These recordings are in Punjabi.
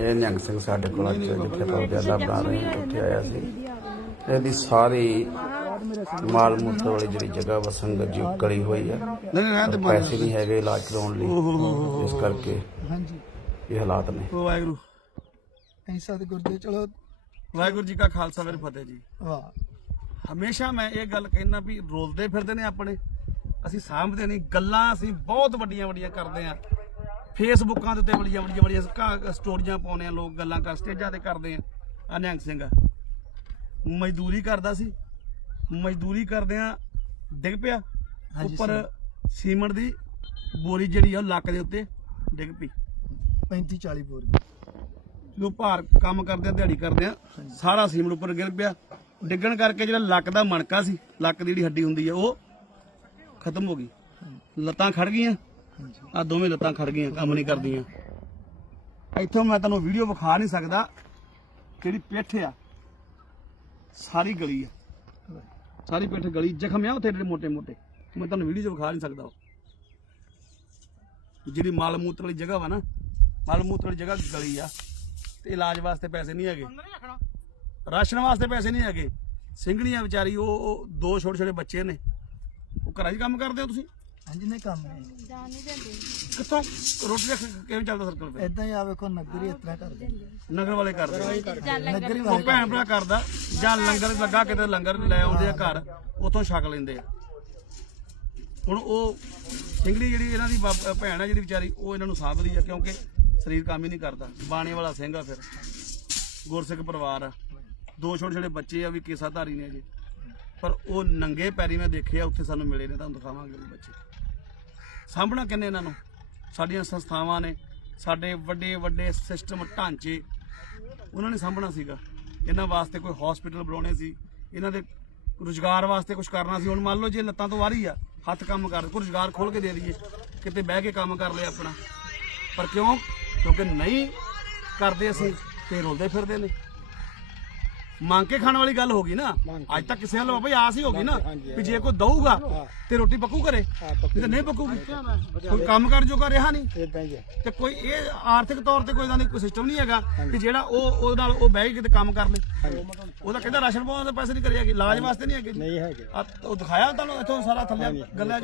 ਇਹ ਨਿਹੰਗ ਸਿੰਘ ਸਾਡੇ ਕੋਲ ਅੱਜ ਜਿੱਥੇ ਤੋਂ ਜ਼ਿਆਦਾ ਬਣਾ ਰਹੇ ਹਾਂ ਉੱਥੇ ਆਇਆ ਸੀ। ਇਹਦੀ ਸਾਰੀ ਮਾਲ ਮੂਤਰ ਵਾਲੀ ਜਿਹੜੀ ਜਗ੍ਹਾ ਵਾ ਸੰਗਤ ਜੀ ਗਲੀ ਹੋਈ ਆ। ਨਹੀਂ ਨਹੀਂ ਰਹਿਣ ਦੇ ਪੈਸੇ ਨਹੀਂ ਹੈਗੇ ਇਲਾਜ ਕਰਾਉਣ ਲਈ। ਇਸ ਕਰਕੇ ਹਾਂਜੀ। ਇਹ ਹਾਲਾਤ ਨੇ। ਓ ਵਾਹਿਗੁਰੂ। ਅਸੀਂ ਸਤਿਗੁਰ ਦੇ ਚਲੋ। ਵਾਹਿਗੁਰੂ ਜੀ ਕਾ ਖਾਲਸਾ ਵੀਰ ਫਤਿਹ ਜੀ। ਵਾਹ। ਹਮੇਸ਼ਾ ਮੈਂ ਇਹ ਗੱਲ ਕਹਿਣਾ ਵੀ ਰੋਲਦੇ ਫਿਰਦੇ ਨੇ ਆਪਣੇ। ਅਸੀਂ ਸਾਂਭਦੇ ਨਹੀਂ ਗੱਲਾਂ ਅਸੀਂ ਬਹੁਤ ਵੱਡੀਆਂ ਵੱਡੀਆਂ ਕਰਦੇ ਆ ਫੇਸਬੁੱਕਾਂ ਦੇ ਉੱਤੇ ਵੱਡੀਆਂ ਵੱਡੀਆਂ ਕਾ- ਸਟੋਰੀਆਂ ਪਾਉਂਦੇ ਆ ਲੋਕ ਗੱਲਾਂ ਕਰ ਸਟੇਜਾਂ ਤੇ ਕਰਦੇ ਆ। ਆ ਨਿਹੰਗ ਸਿੰਘ। ਮਜ਼ਦੂਰੀ ਕਰਦਾ ਸੀ। ਮਜ਼ਦੂਰੀ ਕਰਦਿਆਂ ਡਿੱਗ ਪਿਆ। ਉੱਪਰ ਸੀਮੈਂਟ ਦੀ ਬੋਰੀ ਜਿਹੜੀ ਆ ਉਹ ਲੱਕ ਦੇ ਉੱਤੇ ਡਿੱਗ ਪਈ। 35 40 ਬੋਰ। ਜੋ ਭਾਰ ਕੰਮ ਕਰਦੇ ਆ ਦਿਹਾੜੀ ਕਰਦੇ ਆ ਸਾਰਾ ਸੀਮਨ ਉੱਪਰ ਗਿਰ ਪਿਆ। ਡਿੱਗਣ ਕਰਕੇ ਜਿਹੜਾ ਲੱਕ ਦਾ ਮਣਕਾ ਸੀ ਲੱਕ ਦੀ ਜਿਹੜੀ ਹੱਡੀ ਹੁੰਦੀ ਆ ਉਹ ਖਤਮ ਹੋ ਗਈ। ਲੱਤਾਂ ਖੜ ਗਈਆਂ। ਆ ਦੋਵੇਂ ਲੱਤਾਂ ਖੜ ਗਈਆਂ, ਕੰਮ ਨਹੀਂ ਕਰਦੀਆਂ। ਇੱਥੋਂ ਮੈਂ ਤੁਹਾਨੂੰ ਵੀਡੀਓ ਵਿਖਾ ਨਹੀਂ ਸਕਦਾ ਜਿਹੜੀ ਪਿੱਠ ਆ। ਸਾਰੀ ਗਲੀ ਆ। ਸਾਰੀ ਪਿੱਠ ਗਲੀ, ਜ਼ਖਮ ਆ ਉੱਥੇ ਜਿਹੜੇ ਮੋٹے ਮੋٹے ਮੈਂ ਤੁਹਾਨੂੰ ਵੀਡੀਓ ਵਿਖਾ ਨਹੀਂ ਸਕਦਾ ਜਿਹੜੀ ਮਲ ਮੂਤਰ ਵਾਲੀ ਜਗ੍ਹਾ ਵਾ ਨਾ, ਮਲ ਮੂਤਰ ਵਾਲੀ ਜਗ੍ਹਾ ਗਲੀ ਆ। ਤੇ ਇਲਾਜ ਵਾਸਤੇ ਪੈਸੇ ਨਹੀਂ ਹੈਗੇ। ਰਾਸ਼ਨ ਵਾਸਤੇ ਪੈਸੇ ਨਹੀਂ ਹੈਗੇ। ਸਿੰਘਣੀਆਂ ਵਿਚਾਰੀ, ਉਹ ਦੋ ਛੋਟੇ ਛੋਟੇ ਬੱਚੇ ਨੇ। ਉਹ ਘਰਾਂ 'ਚ ਕੰਮ ਕਰਦੇ ਹੋ ਤੁਸੀਂ? ਹਾਂਜੀ ਨੇ ਕੰਮ ਹੈ। ਕਿੱਥੋਂ? ਰੋਟੀ ਦਾ ਖ- ਕਿਵੇਂ ਚੱਲਦਾ ਸਰਕਲ ਤੇ ਇਦਾਂ ਹੀ ਆ ਵੇਖੋ ਨਗਰੀ ਇਸ ਤਰ੍ਹਾਂ ਕਰਦੇ ਨਗਰ ਵਾਲੇ ਕਰਦੇ ਨਗਰੀ ਉਹ ਵਾਲੇ ਭੈਣ ਭਰਾ ਕਰਦਾ ਜਾਂ ਲੰਗਰ ਲੱਗਾ ਕਿਤੇ ਲੰਗਰ ਲੈ ਆਉਂਦੇ ਆ ਘਰ ਉਥੋਂ ਛਕ ਲੈਂਦੇ ਆ। ਹੁਣ ਉਹ ਸਿੰਗੜੀ ਜਿਹੜੀ ਇਹਨਾਂ ਦੀ ਭੈਣ ਆ ਜਿਹੜੀ ਵਿਚਾਰੀ ਉਹ ਇਹਨਾਂ ਨੂੰ ਸਾਂਭਦੀ ਆ ਕਿਉਂਕਿ ਸਰੀਰ ਕੰਮ ਹੀ ਨਹੀਂ ਕਰਦਾ। ਬਾਣੇ ਵਾਲਾ ਸਿੰਘ ਆ ਫਿਰ। ਗੁਰਸਿੱਖ ਪਰਿਵਾਰ ਆ। ਦੋ ਛੋਟੇ ਛੋਟੇ ਬੱਚੇ ਆ ਵੀ ਕੇਸਾਧਾਰੀ ਨੇ ਜੀ ਪਰ ਉਹ ਨੰਗੇ ਪੈਰੀ ਮੈਂ ਦੇਖਿਆ, ਉੱਥੇ ਸਾਨੂੰ ਮਿਲੇ ਨੇ ਤੁਹਾਨੂੰ ਦਿਖਾਵਾਂਗੇ ਉਹ ਬੱਚੇ। ਸਾਂਭਣਾ ਕਿੰਨੇ ਇਹਨਾਂ ਨੂੰ? ਸਾਡੀਆਂ ਸੰਸਥਾਵਾਂ ਨੇ, ਸਾਡੇ ਵੱਡੇ ਵੱਡੇ ਸਿਸਟਮ ਢਾਂਚੇ, ਉਹਨਾਂ ਨੇ ਸਾਂਭਣਾ ਸੀਗਾ। ਇਹਨਾਂ ਵਾਸਤੇ ਕੋਈ ਹਸਪੀਟਲ ਬਣਾਉਣੇ ਸੀ, ਇਹਨਾਂ ਦੇ ਰੁਜ਼ਗਾਰ ਵਾਸਤੇ ਕੁਝ ਕਰਨਾ ਸੀ। ਹੁਣ ਮੰਨ ਲਓ ਜੇ ਲੱਤਾਂ ਤੋਂ ਵਾਰੀ ਆ, ਹੱਥ ਕੰਮ ਕਰ, ਕੋਈ ਰੁਜ਼ਗਾਰ ਖੋਲ ਕੇ ਦੇ ਦਈਏ, ਕਿਤੇ ਬਹਿ ਕੇ ਕੰਮ ਕਰ ਲਿਆ ਆਪਣਾ। ਪਰ ਕਿਉਂ? ਕਿਉਂਕਿ ਨਹੀਂ ਕਰਦੇ ਅਸੀਂ, ਤੇ ਰੋਲਦੇ ਫਿਰਦੇ ਨੇ। ਮੰਗ ਕੇ ਖਾਣ ਵਾਲੀ ਗੱਲ ਹੋ ਗਈ ਨਾ। ਅੱਜ ਤੱਕ ਕਿਸੇ ਵੱਲੋਂ ਬਈ ਆਸ ਹੀ ਹੋ ਗਈ ਨਾ ਵੀ ਜੇ ਕੋਈ ਦਊਗਾ ਤੇ ਰੋਟੀ ਪੱਕੂ ਕਰੇ ਨਹੀਂ ਤਾਂ ਨਹੀਂ ਪੱਕੂਗੀ। ਕੋਈ ਕੰਮ ਕਰ ਜੋਗਾ ਰਿਹਾ ਨਹੀਂ। ਇਦਾਂ ਹੀ ਹੈ। ਤੇ ਕੋਈ ਇਹ ਆਰਥਿਕ ਤੌਰ ਤੇ ਕੋਈ ਦਾ ਨਹੀਂ ਕੋਈ ਸਿਸਟਮ ਨਹੀਂ ਹੈਗਾ ਕਿ ਜਿਹੜਾ ਉਹ ਉਹਦੇ ਨਾਲ ਉਹ ਬਹਿ ਕੇ ਕਿਤੇ ਕੰਮ ਕਰ ਲੇ। ਉਹਦਾ ਕਹਿੰਦਾ ਰਾਸ਼ਨ ਪਾਉਣ ਦੇ ਪੈਸੇ ਨਹੀਂ ਕਰਿਆ ਕਿ ਇਲਾਜ ਵਾਸਤੇ ਨਹੀਂ ਹੈਗੇ। ਨਹੀਂ ਹੈਗੇ। ਆ ਉਹ ਦਿਖਾਇਆ ਤੁਹਾਨੂੰ ਇੱਥੋਂ ਸਾਰਾ ਥੱਲੇ ਗੱਲਾਂ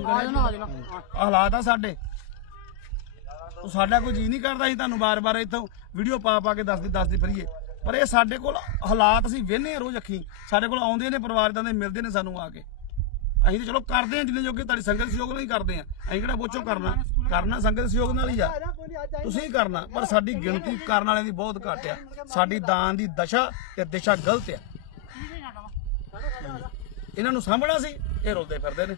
ਹਾਲਾਤ ਆ ਸਾਡੇ। ਉਹ ਸਾਡਾ ਕੋਈ ਜੀ ਨਹੀਂ ਕਰਦਾ ਅਸੀਂ ਤੁਹਾਨੂੰ ਬਾਰ-ਬਾਰ ਇੱਥੋਂ। ਵੀਡੀਓ ਪਾ ਪਾ ਕੇ ਦੱਸਦੀ ਦੱਸਦੀ ਫਰੀਏ। ਪਰ ਇਹ ਸਾਡੇ ਕੋਲ ਹਾਲਾਤ ਅਸੀਂ ਵੇਖਨੇ ਆ ਰੋਜ਼ ਅੱਖੀ। ਸਾਡੇ ਕੋਲ ਆਉਂਦੇ ਨੇ ਪਰਿਵਾਰ ਇਦਾਂ ਦੇ ਮਿਲਦੇ ਨੇ ਸਾਨੂੰ ਆ ਕੇ। ਅਸੀਂ ਤਾਂ ਚਲੋ ਕਰਦੇ ਆ ਜਿੰਨੇ ਜੋਗੇ ਤੁਹਾਡੀ ਸੰਗਤ ਸਹਿਯੋਗ ਨਾਲ ਹੀ ਕਰਦੇ ਆ ਅਸੀਂ ਕਿਹੜਾ ਬੋਚੋ ਕਰਨਾ? ਕਰਨਾ ਸੰਗਤ ਸਹਿਯੋਗ ਨਾਲ ਹੀ ਆ। ਤੁਸੀਂ ਕਰਨਾ ਪਰ ਸਾਡੀ ਗਿਣਤੀ ਕਰਨ ਵਾਲਿਆਂ ਦੀ ਬਹੁਤ ਘੱਟ ਆ। ਸਾਡੀ ਦਾਨ ਦੀ ਦਸ਼ਾ ਤੇ ਦਿਸ਼ਾ ਗਲਤ ਆ। ਇਹਨਾਂ ਨੂੰ ਸਾਂਭਣਾ ਸੀ ਇਹ ਰੋਲਦੇ ਫਿਰਦੇ ਨੇ।